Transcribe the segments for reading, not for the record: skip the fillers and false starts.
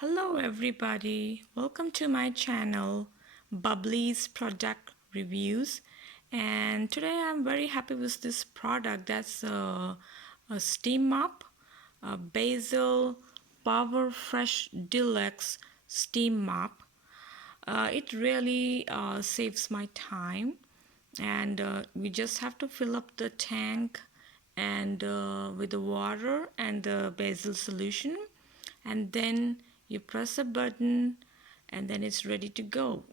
Hello everybody, welcome to my channel Bubbly's product reviews, and today I'm very happy with this product. That's a steam mop, a Bissell PowerFresh Deluxe steam mop. It really saves my time, and we just have to fill up the tank and with the water and the Bissell solution, and then you press a button and then it's ready to go.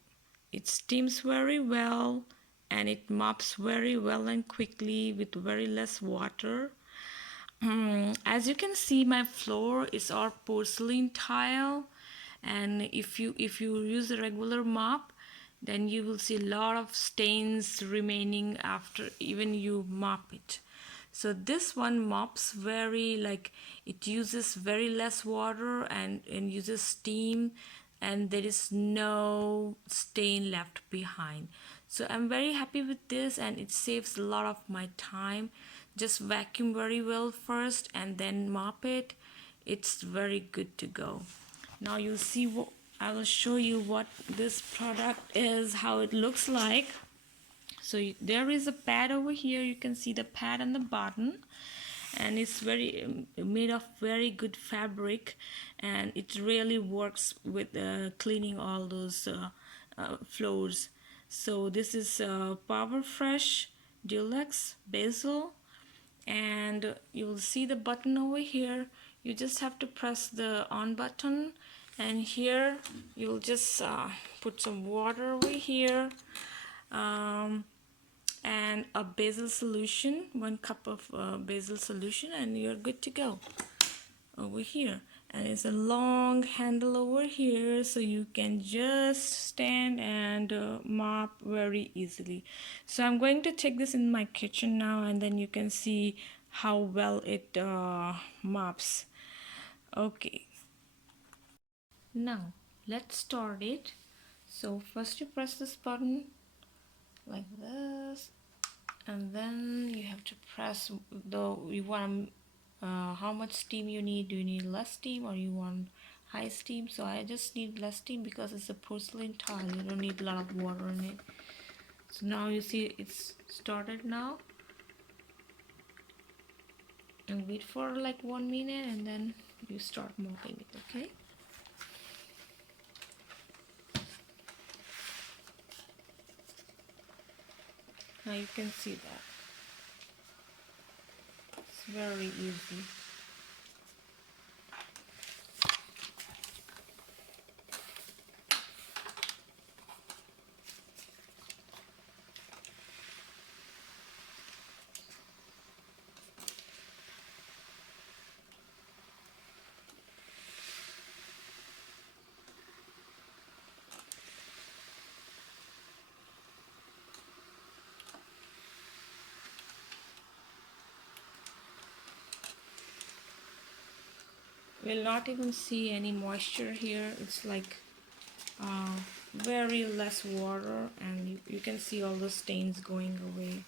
It steams very well and it mops very well and quickly with very less water. As you can see, my floor is all porcelain tile, and if you use a regular mop, then you will see a lot of stains remaining after even you mop it. So this one mops very, like, it uses very less water and uses steam, and there is no stain left behind. So I'm very happy with this, and it saves a lot of my time. Just vacuum very well first and then mop it. It's very good to go. Now you'll see what I will show you what this product is, how it looks like. So there is a pad over here. You can see the pad on the bottom, and it's very made of very good fabric, and it really works with cleaning all those floors. So this is PowerFresh Deluxe Bissell, and you will see the button over here. You just have to press the on button, and here you will just put some water over here, and a Bissell solution, 1 cup of Bissell solution, and you're good to go over here. And it's a long handle over here, so you can just stand and mop very easily. So I'm going to take this in my kitchen now, and then you can see how well it mops. Okay, now let's start it. So first you press this button like this, and then you have to press you want how much steam you need. Do you need less steam or you want high steam? So I just need less steam because it's a porcelain tile. You don't need a lot of water in it. So now you see it's started now, and wait for like 1 minute and then you start mopping it. Okay, now you can see that it's very easy. Will not even see any moisture here. It's like very less water, and you can see all the stains going away.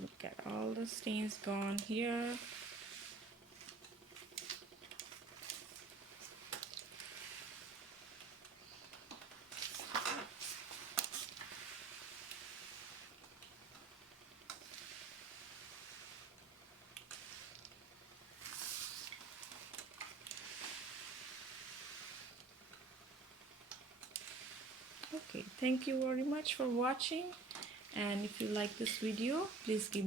Look at all the stains gone here. Okay, thank you very much for watching, and if you like this video, please give me